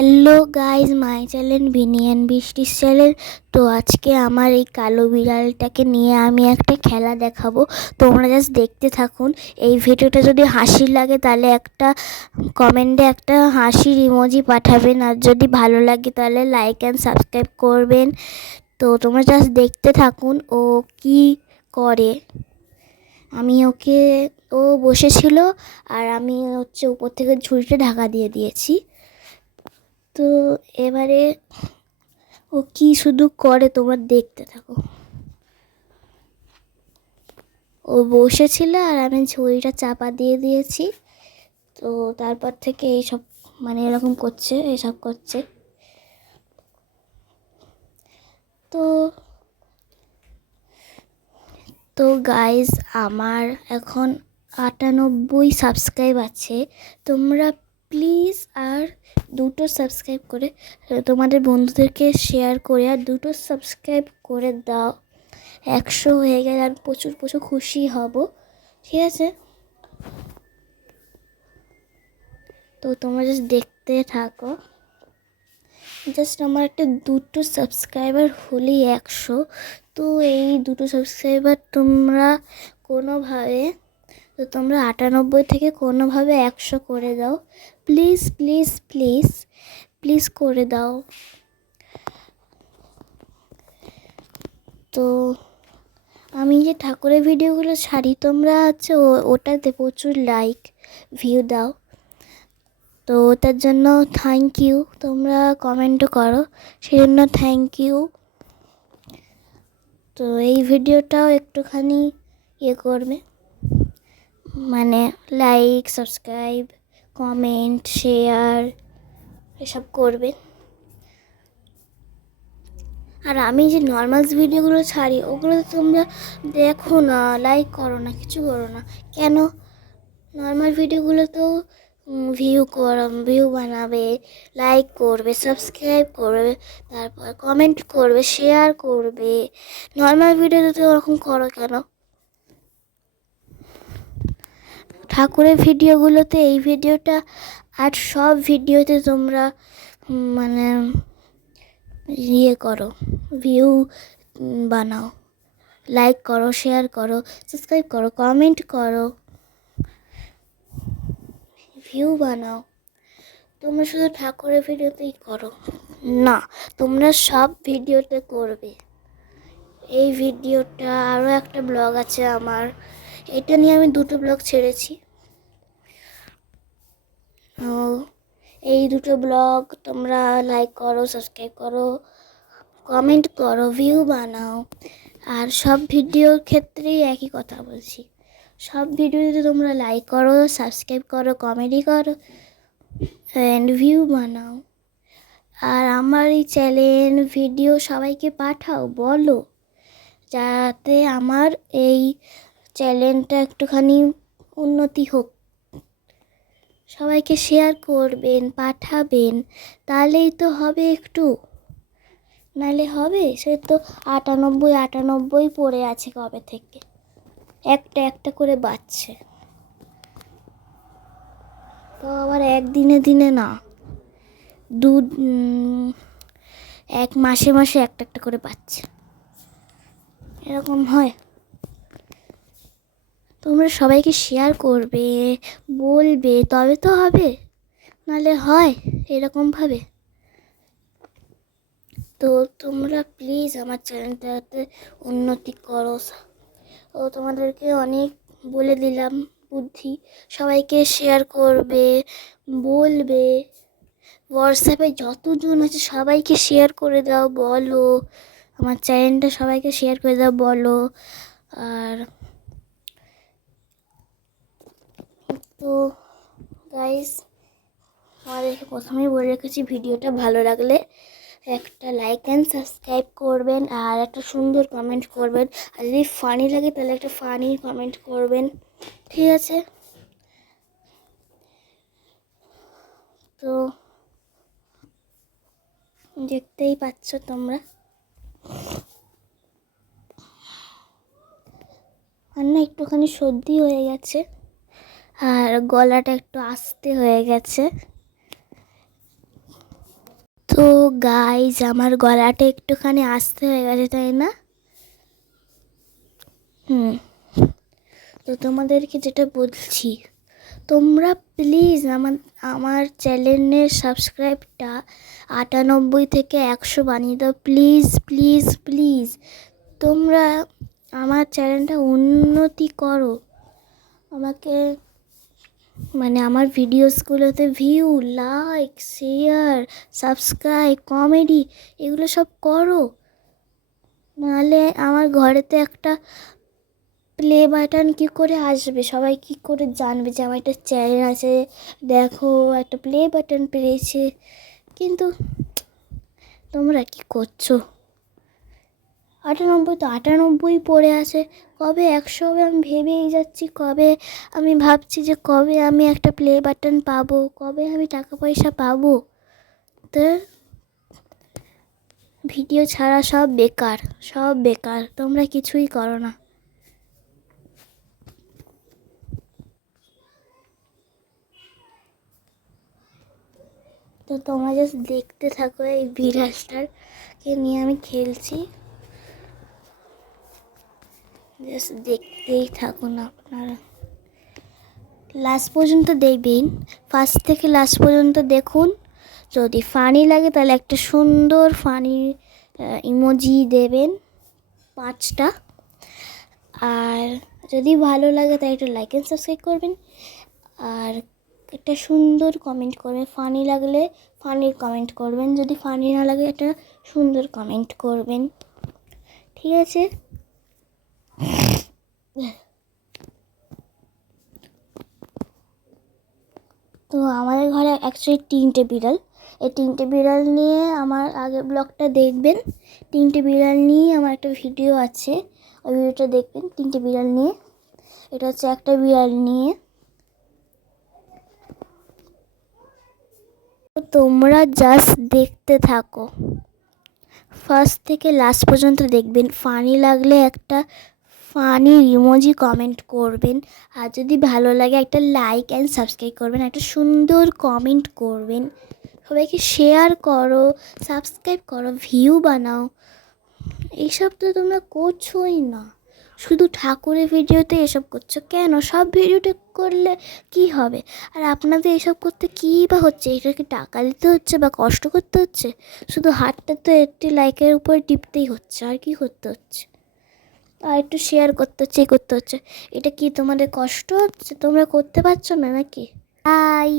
Hello guys, my channel বিনি and বৃষ্টির channel. তো আজকে আমার এই কালো বিড়ালটাকে নিয়ে আমি একটা খেলা দেখাবো। তোমরা জাস্ট দেখতে থাকুন। এই ভিডিওটা যদি হাসির লাগে তাহলে একটা কমেন্টে একটা হাসির ইমোজি পাঠাবেন, আর যদি ভালো লাগে তাহলে লাইক অ্যান্ড সাবস্ক্রাইব করবেন। তো তোমরা জাস্ট দেখতে থাকুন ও কি করে। ও বসেছিল আর আমি উপর থেকে ঝুড়িটা ঢাকা দিয়ে দিয়েছি। তো এবারে ও কি শুধু করে তোমরা দেখতে থাকো। ও বসেছিল আর আমি ঝুড়িটা চাপা দিয়ে দিয়েছি। তো তারপর থেকে এইসব এরকম করছে, এইসব করছে। তো তো গাইজ, আমার এখন 98 সাবস্ক্রাইব আছে। তোমরা প্লিজ আর 2টো সাবস্ক্রাইব করে তোমাদের বন্ধুদেরকে শেয়ার করে আর 2টো সাবস্ক্রাইব করে দাও। 100 হয়ে গেলে আর প্রচুর প্রচুর খুশি হব, ঠিক আছে? তো তোমরা জাস্ট দেখতে থাকো। জাস্ট আমার একটা 2টো সাবস্ক্রাইবার হলেই 100। তো এই 2টো সাবস্ক্রাইবার তোমরা 98 থেকে কোনোভাবে 100 করে দাও। প্লিজ প্লিজ প্লিজ প্লিজ করে দাও। তো আমি যে ঠাকুরের ভিডিওগুলো ছাড়ি, তোমরা ওটাতে প্রচুর লাইক ভিউ দাও। তো ওটার জন্য থ্যাংক ইউ। তোমরা কমেন্টও করো, সেই জন্য থ্যাংক ইউ। তো এই ভিডিওটাও একটুখানি করবে, লাইক, সাবস্ক্রাইব, কমেন্ট, শেয়ার এসব করবে। আর আমি যে নর্মালস ভিডিওগুলো ছাড়ি ওগুলো তোমরা দেখো না, লাইক করো না, কিছু করো না কেন? নর্মাল ভিডিওগুলো তো ভিউ বানাবে, লাইক করবে, সাবস্ক্রাইব করবে, তারপর কমেন্ট করবে, শেয়ার করবে। নর্মাল ভিডিওতে তো ওরকম করো কেন? ঠাকুরের ভিডিওগুলোতে এই ভিডিওটা আর সব ভিডিওতে তোমরা করো, ভিউ বানাও, লাইক করো, শেয়ার করো, সাবস্ক্রাইব করো, কমেন্ট করো, ভিউ বানাও। তোমরা শুধু ঠাকুরের ভিডিওতেই করো না, তোমরা সব ভিডিওতে করবে। এই ভিডিওটা আরও একটা ব্লগ আছে আমার, এটা নিয়ে আমি 2টো ব্লগ ছেড়েছি। এই 2টো ব্লগ তোমরা লাইক করো, সাবস্ক্রাইব করো, কমেন্ট করো, ভিউ বানাও। আর সব ভিডিওর ক্ষেত্রেই একই কথা বলছি, সব ভিডিওতে তোমরা লাইক করো, সাবস্ক্রাইব করো, কমেডি করো অ্যান্ড ভিউ বানাও। আর আমার এই চ্যানেল ভিডিও সবাইকে পাঠাও, বলো যাতে আমার এই চ্যানেলটা একটুখানি উন্নতি হোক। সবাইকে শেয়ার করবেন, পাঠাবেন, তাহলেই তো হবে একটু, নাহলে হবে? সে তো 98 পড়ে আছে কবে থেকে, একটা একটা করে বাড়ছে। তো আবার দিনে না, এক মাসে মাসে একটা একটা করে বাড়ছে, এরকম হয়? তোমরা সবাইকে শেয়ার করবে, বলবে, তবে তো হবে, নাহলে হয় এরকমভাবে? তো তোমরা প্লিজ আমার চ্যানেলটাতে উন্নতি করো। ও তোমাদেরকে অনেক বলে দিলাম বুদ্ধি, সবাইকে শেয়ার করবে, বলবে, হোয়াটসঅ্যাপে যতজন আছে সবাইকে শেয়ার করে দাও, বলো আমার চ্যানেলটা সবাইকে শেয়ার করে দাও, বলো। আর তো গাইস, আমাদেরকে প্রথমেই বলে রেখেছি, ভিডিওটা ভালো লাগলে একটা লাইক অ্যান্ড সাবস্ক্রাইব করবেন আর একটা সুন্দর কমেন্ট করবেন। আর যদি ফানি লাগে তাহলে একটা ফানি কমেন্ট করবেন, ঠিক আছে? তো দেখতেই পাচ্ছ তোমরা, আর না একটুখানি সর্দি হয়ে গেছে আর গলাটা একটু আস্তে হয়ে গেছে। গাইজ, আমার গলাটা একটুখানি আস্তে হয়ে গেছে, তাই না? তো তোমাদেরকে যেটা বলছি, তোমরা প্লিজ আমার চ্যানেলের সাবস্ক্রাইবটা 98 থেকে 100 বানিয়ে দাও, প্লিজ প্লিজ প্লিজ। তোমরা আমার চ্যানেলটা উন্নতি করো, আমাকে আমার ভিডিওসগুলোতে view, like, share, subscribe, comedy এগুলো সব করো, নাহলে আমার ঘরেতে একটা প্লে বাটন কী করে আসবে? সবাই কি করে জানবে যে আমার একটা চ্যানেল আছে? দেখো, একটা প্লে বাটন পেয়েছে, কিন্তু তোমরা কি করছো? 98 তো 98 পড়ে আছে, কবে 100 হবে আমি ভেবেই যাচ্ছি। আমি ভাবছি যে কবে আমি একটা প্লে বাটন পাবো, কবে আমি টাকা পয়সা পাবো। তো ভিডিও ছাড়া সব বেকার, সব বেকার, তোমরা কিছুই করো না। তো তোমরা জাস্ট দেখতে থাকো, এই বিড়ালটাকে নিয়ে আমি খেলছি, জাস্ট দেখতেই থাকুন আপনারা, লাস্ট পর্যন্ত দেখবেন, ফার্স্ট থেকে লাস্ট পর্যন্ত দেখুন। যদি ফানি লাগে তাহলে একটা সুন্দর ফানি ইমোজি দেবেন 5টা, আর যদি ভালো লাগে তাহলে একটা লাইক অ্যান্ড সাবস্ক্রাইব করবেন, আর একটা সুন্দর কমেন্ট করবেন। ফানি লাগলে ফানির কমেন্ট করবেন, যদি ফানি না লাগে একটা সুন্দর কমেন্ট করবেন, ঠিক আছে? তো আমাদের ঘরে অ্যাকচুয়ালি 3টে বিড়াল, এই 3টে বিড়াল নিয়ে আমার আগের ব্লগটা দেখবেন। 3টে বিড়াল নিয়ে আমার একটা ভিডিও আছে, ওই ভিডিওটা দেখবেন 3টে বিড়াল নিয়ে। এটা হচ্ছে একটা বিড়াল নিয়ে। তোমরা জাস্ট দেখতে থাকো, ফার্স্ট থেকে লাস্ট পর্যন্ত দেখবেন। ফানি লাগলে একটা ফানি ইমোজি কমেন্ট করবেন, আর যদি ভালো লাগে একটা লাইক অ্যান্ড সাবস্ক্রাইব করবেন, একটা সুন্দর কমেন্ট করবেন, সবাইকে শেয়ার করো, সাবস্ক্রাইব করো, ভিউ বানাও। এইসব তো তোমরা করছোই না, শুধু ঠাকুরের ভিডিওতে এসব করছো কেন? সব ভিডিওতে করলে কি হবে? আর আপনাদের এসব করতে কী বা হচ্ছে? এটাকে টাকা দিতে হচ্ছে বা কষ্ট করতে হচ্ছে? শুধু হাতটা তো একটি লাইকের উপর টিপতেই হচ্ছে, আর কি করতে হচ্ছে? আর একটু শেয়ার করতে হচ্ছে, করতে হচ্ছে। এটা কি তোমাদের কষ্ট হচ্ছে? তোমরা করতে পারছো না নাকি? বাই।